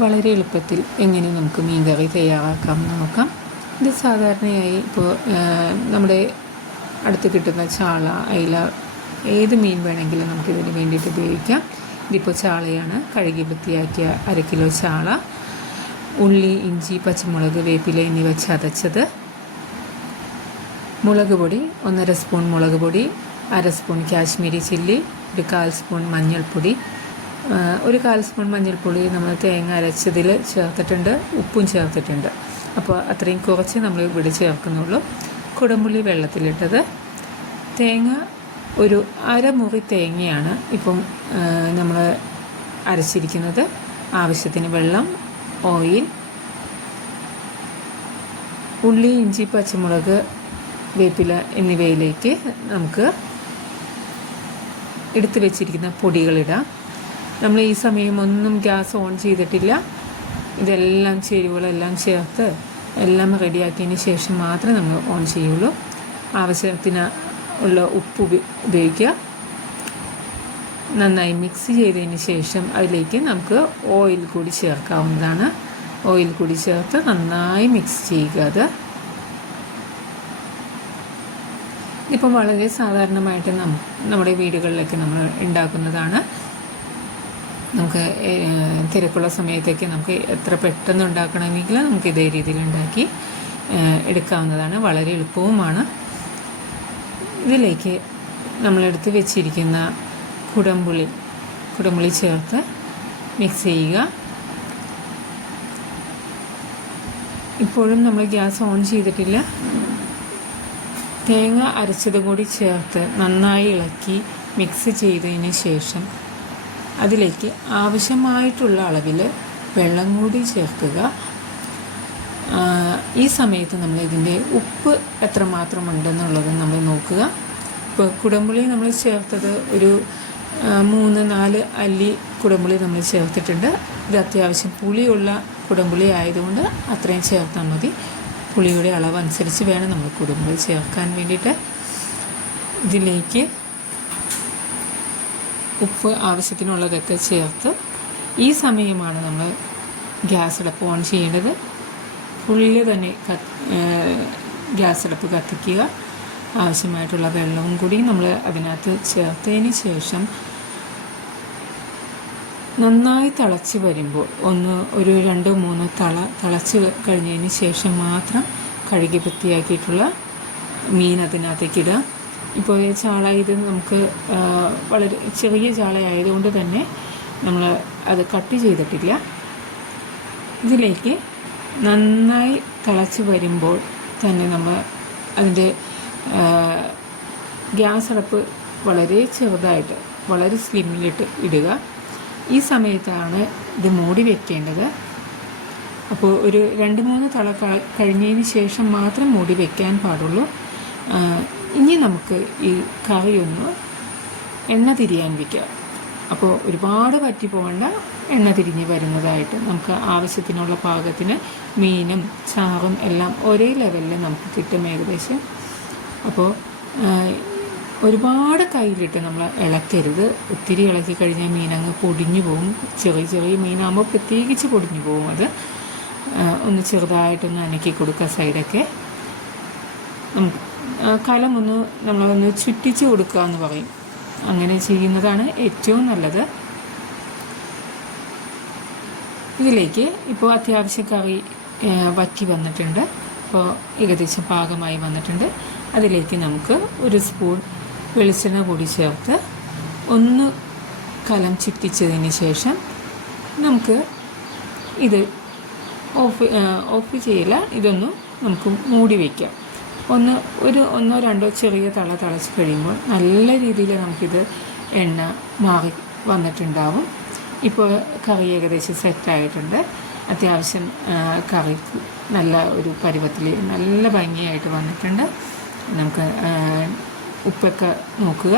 വളരെ എളുപ്പത്തിൽ എങ്ങനെ നമുക്ക് മീൻ കറി തയ്യാറാക്കാമെന്ന് നോക്കാം. ഇത് സാധാരണയായി ഇപ്പോൾ നമ്മുടെ അടുത്ത് കിട്ടുന്ന ചാള, അയില, ഏത് മീൻ വേണമെങ്കിലും നമുക്കിതിന് വേണ്ടിയിട്ട് ഉപയോഗിക്കാം. ഇതിപ്പോൾ ചാളയാണ്. കഴുകി വൃത്തിയാക്കിയ 1/2 കിലോ ചാള, ഉള്ളി, ഇഞ്ചി, പച്ചമുളക്, വേപ്പില എന്നിവ ചതച്ചത്, മുളക് പൊടി 1.5 സ്പൂൺ മുളക് പൊടി, 1/2 സ്പൂൺ കാശ്മീരി ചില്ലി, 1/4 സ്പൂൺ മഞ്ഞൾപ്പൊടി, 1/4 സ്പൂൺ മഞ്ഞൾപ്പൊടി നമ്മൾ തേങ്ങ അരച്ചതിൽ ചേർത്തിട്ടുണ്ട്, ഉപ്പും ചേർത്തിട്ടുണ്ട്. അപ്പോൾ അത്രയും കുറച്ച് നമ്മൾ ഇവിടെ ചേർക്കുന്നുള്ളൂ. കുടംപുളി വെള്ളത്തിലിട്ടത്, തേങ്ങ ഒരു 1/2 മുറി തേങ്ങയാണ് ഇപ്പം നമ്മൾ അരച്ചിരിക്കുന്നത്. ആവശ്യത്തിന് വെള്ളം, ഓയിൽ, ഉള്ളി, ഇഞ്ചി, പച്ചമുളക്, വേപ്പില എന്നിവയിലേക്ക് നമുക്ക് എടുത്തു വെച്ചിരിക്കുന്ന പൊടികളിടാം. നമ്മൾ ഈ സമയം ഒന്നും ഗ്യാസ് ഓൺ ചെയ്തിട്ടില്ല. ഇതെല്ലാം ചേരുവകളെല്ലാം ചേർത്ത് എല്ലാം റെഡിയാക്കിയതിന് ശേഷം മാത്രമേ നമ്മൾ ഓൺ ചെയ്യുള്ളൂ. ആവശ്യത്തിന് ഉള്ള ഉപ്പ് ഉപയോഗിക്കുക. നന്നായി മിക്സ് ചെയ്തതിന് ശേഷം അതിലേക്ക് നമുക്ക് ഓയിൽ കൂടി ചേർക്കാവുന്നതാണ്. ഓയിൽ കൂടി ചേർത്ത് നന്നായി മിക്സ് ചെയ്യുക. അത് ഇപ്പം വളരെ സാധാരണമായിട്ട് നമ്മുടെ വീടുകളിലൊക്കെ നമ്മൾ ഉണ്ടാക്കുന്നതാണ്. നമുക്ക് തിരക്കുള്ള സമയത്തേക്ക് നമുക്ക് എത്ര പെട്ടെന്ന് ഉണ്ടാക്കണമെങ്കിൽ നമുക്ക് ഇതേ രീതിയിൽ ഉണ്ടാക്കി എടുക്കാവുന്നതാണ്. വളരെ എളുപ്പവുമാണ്. ഇതിലേക്ക് നമ്മളെടുത്ത് വെച്ചിരിക്കുന്ന കുടംപുളി ചേർത്ത് മിക്സ് ചെയ്യുക. ഇപ്പോഴും നമ്മൾ ഗ്യാസ് ഓൺ ചെയ്തിട്ടില്ല. തേങ്ങ അരച്ചതും കൂടി ചേർത്ത് നന്നായി ഇളക്കി മിക്സ് ചെയ്തതിന് ശേഷം അതിലേക്ക് ആവശ്യമായിട്ടുള്ള അളവിൽ വെള്ളം കൂടി ചേർക്കുക. ഈ സമയത്ത് നമ്മൾ ഇതിൻ്റെ ഉപ്പ് എത്രമാത്രം ഉണ്ടെന്നുള്ളത് നമ്മൾ നോക്കുക. ഇപ്പോൾ കുടംപുളി നമ്മൾ ചേർത്തത് ഒരു 3-4 അല്ലി കുടംപുളി നമ്മൾ ചേർത്തിട്ടുണ്ട്. ഇത് അത്യാവശ്യം പുളിയുള്ള കുടംപുളി ആയതുകൊണ്ട് അത്രയും ചേർത്താൽ മതി. പുളിയുടെ അളവനുസരിച്ച് വേണം നമ്മൾ കുടംപുളി ചേർക്കാൻ വേണ്ടിയിട്ട്. ഇതിലേക്ക് ഉപ്പ് ആവശ്യത്തിനുള്ളതൊക്കെ ചേർത്ത് ഈ സമയമാണ് നമ്മൾ ഗ്യാസ് അടുപ്പ് ഓൺ ചെയ്യേണ്ടത്. ഫുള്ള് തന്നെ ഗ്യാസ് അടുപ്പ് കത്തിക്കുക. ആവശ്യമായിട്ടുള്ള വെള്ളവും കൂടി നമ്മൾ അതിനകത്ത് ചേർത്തതിന് ശേഷം നന്നായി തിളച്ച് വരുമ്പോൾ ഒരു 2-3 തിളച്ച് കഴിഞ്ഞതിന് ശേഷം മാത്രം കഴുകി വൃത്തിയാക്കിയിട്ടുള്ള മീൻ അതിനകത്തേക്ക് ഇടുക. ഇപ്പോൾ ചാള ഇത് നമുക്ക് വളരെ ചെറിയ ചാള ആയതുകൊണ്ട് തന്നെ നമ്മൾ അത് കട്ട് ചെയ്തിട്ടില്ല. ഇതിലേക്ക് നന്നായി തിളച്ച് വരുമ്പോൾ തന്നെ നമ്മൾ അതിൻ്റെ ഗ്യാസ് അടുപ്പ് വളരെ ചെറുതായിട്ട് വളരെ സ്ലിമ്മിലിട്ട് ഇടുക. ഈ സമയത്താണ് ഇത് മൂടി വെക്കേണ്ടത്. അപ്പോൾ ഒരു 2-3 തിള കഴിഞ്ഞതിന് ശേഷം മാത്രം മൂടി വെക്കാൻ പാടുള്ളൂ. ഇനി നമുക്ക് ഈ കറിയൊന്ന് എണ്ണ തിരിയാൻ വയ്ക്കുക. അപ്പോൾ ഒരുപാട് വറ്റി പോകേണ്ട, എണ്ണ തിരിഞ്ഞ് വരുന്നതായിട്ട് നമുക്ക് ആവശ്യത്തിനുള്ള പാകത്തിന് മീനും ചാറും എല്ലാം ഒരേ ലെവലിൽ നമുക്ക് കിട്ടും ഏകദേശം. അപ്പോൾ ഒരുപാട് കയ്യിലിട്ട് നമ്മൾ ഇളക്കരുത്. ഒത്തിരി ഇളക്കി കഴിഞ്ഞാൽ മീനങ്ങ് പൊടിഞ്ഞു പോകും. ചെറിയ മീനാകുമ്പോൾ പ്രത്യേകിച്ച് പൊടിഞ്ഞു പോകും. അത് ഒന്ന് ചെറുതായിട്ടൊന്ന് അനക്കി കൊടുക്കുക. സൈഡൊക്കെ കലമൊന്ന് നമ്മളൊന്ന് ചുറ്റിച്ച് കൊടുക്കുക എന്ന് പറയും. അങ്ങനെ ചെയ്യുന്നതാണ് ഏറ്റവും നല്ലത്. ഇതിലേക്ക് ഇപ്പോൾ അത്യാവശ്യം കറി വറ്റി വന്നിട്ടുണ്ട്. ഇപ്പോൾ ഏകദേശം പാകമായി വന്നിട്ടുണ്ട്. അതിലേക്ക് നമുക്ക് 1 സ്പൂൺ വെളിച്ചെണ്ണ കൂടി ചേർത്ത് ഒന്ന് കലം ചുറ്റിച്ചതിന് ശേഷം നമുക്ക് ഇത് ഓഫ് ചെയ്യില്ല, ഇതൊന്ന് നമുക്ക് മൂടി വയ്ക്കാം. ഒന്നോ രണ്ടോ ചെറിയ തിളച്ച് കഴിയുമ്പോൾ നല്ല രീതിയിൽ നമുക്കിത് എണ്ണ മാറി വന്നിട്ടുണ്ടാവും. ഇപ്പോൾ കറി ഏകദേശം സെറ്റായിട്ടുണ്ട്. അത്യാവശ്യം കറി നല്ല ഒരു പരുവത്തിൽ നല്ല ഭംഗിയായിട്ട് വന്നിട്ടുണ്ട്. നമുക്ക് ഉപ്പൊക്കെ നോക്കുക.